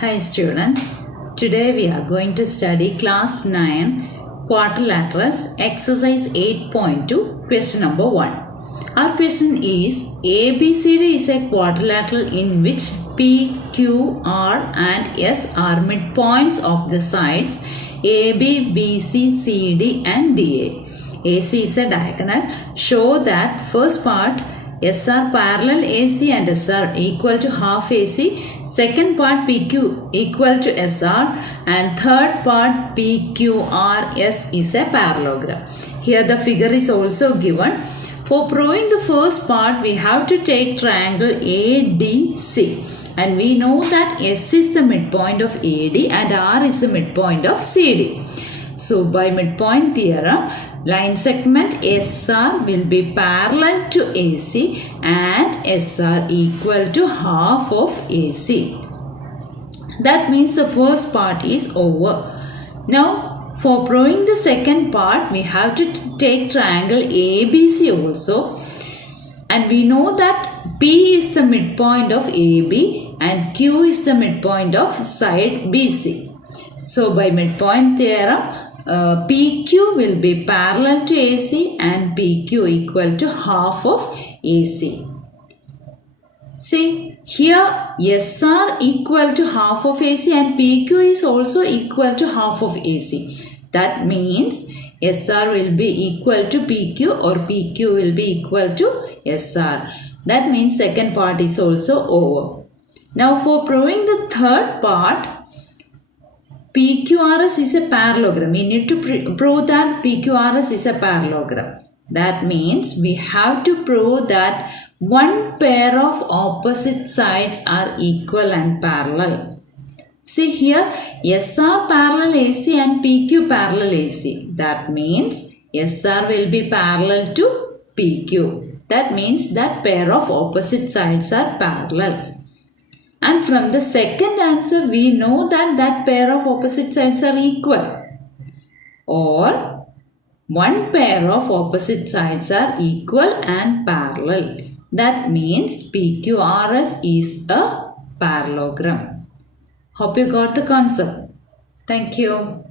Hi students, today we are going to study class 9 quadrilaterals exercise 8.2 question number 1. Our question is ABCD is a quadrilateral in which P, Q, R and S are midpoints of the sides AB, BC, CD and DA. AC is a diagonal. Show that first part SR parallel AC and SR equal to half AC, second part PQ equal to SR and third part PQRS is a parallelogram. Here the figure is also given. For proving the first part we have to take triangle ADC and we know that S is the midpoint of AD and R is the midpoint of CD. So by midpoint theorem, line segment SR will be parallel to AC and SR equal to half of AC. That means the first part is over. Now for proving the second part, we have to take triangle ABC also. And we know that P is the midpoint of AB and Q is the midpoint of side BC. So by midpoint theorem, PQ will be parallel to AC and PQ equal to half of AC. See, here SR equal to half of AC and PQ is also equal to half of AC. That means SR will be equal to PQ or PQ will be equal to SR. That means second part is also over. Now for proving the third part, PQRS is a parallelogram. We need to prove that PQRS is a parallelogram. That means we have to prove that one pair of opposite sides are equal and parallel. See here, SR parallel AC and PQ parallel AC. That means SR will be parallel to PQ. That means that pair of opposite sides are parallel. And from the second answer, we know that that pair of opposite sides are equal. Or one pair of opposite sides are equal and parallel. That means PQRS is a parallelogram. Hope you got the concept. Thank you.